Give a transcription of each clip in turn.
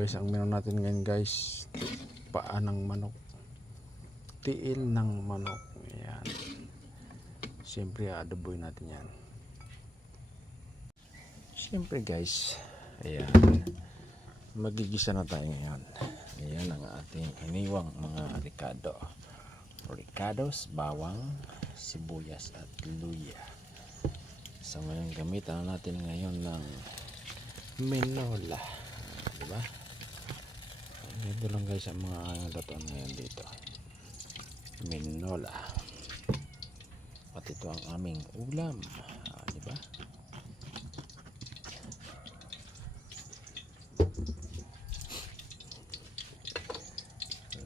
guys, ang meron natin ngayon guys, paa ng manok, tiil ng manok. Ayan, siyempre adoboy natin yan. Siyempre guys, ayan, magigisa na tayo ngayon. Ayan ang ating iniwang mga ricados, bawang, sibuyas at luya. So ngayon gamitan natin ngayon ng minola, diba? Ito lang guys ang mga lutuan ngayon dito, minola. At ito ang aming ulam, diba?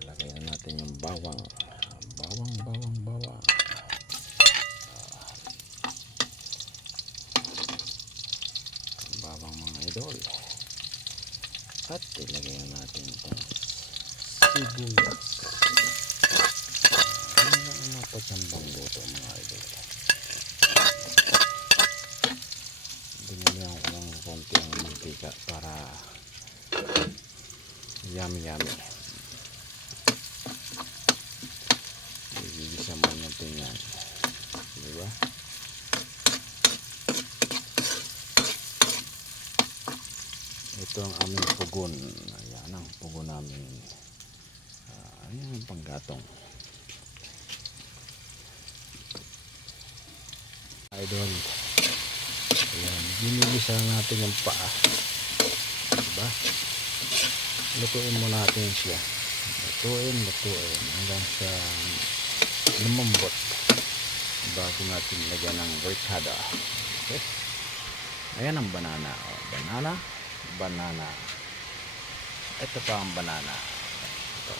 Lagyan natin yung bawang, bawang mga idol. At ilagay natin itong sibuyas. Ano ang napasambang luto mga idol. Binigyan ko ng konti ang mantika para yummy. Igigisa mo natin yan, diba? Ito ang aming pugon. Ayan ang pugon namin. Ayan ang panggatong. Idol. Ayan, ginigisa natin yung paa. Diba? Lutuin mo natin siya. Lutuin hanggang sa lumambot bago natin lagyan ng ricada. Okay? Ayan ang banana. Banana. Ito pa ang banana. Ito.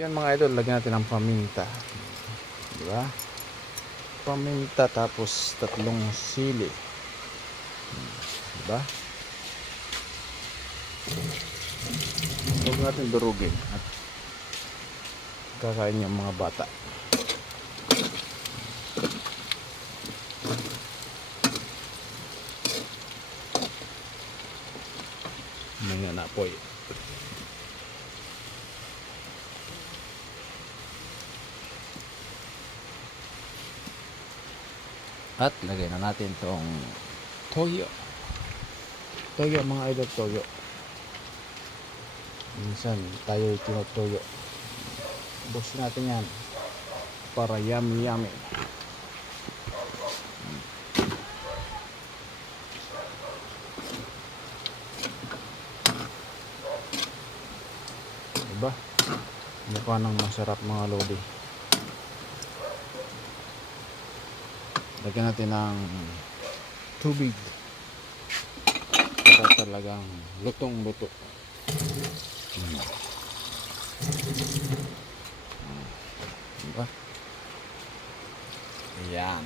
Yan mga idol, lagyan natin ng paminta. Diba? Paminta tapos 3 sili. Diba? Huwag natin durugin at kakain yung mga bata. Mga napoy. At lagay na natin tong toyo mga idol, toyo. Minsan tayo tinutoyo. Buksan natin yan para yummy. Diba? Mukha ng masarap mga lodi. Lagyan natin ng tubig para talagang lutong-luto. Diba? Ayan.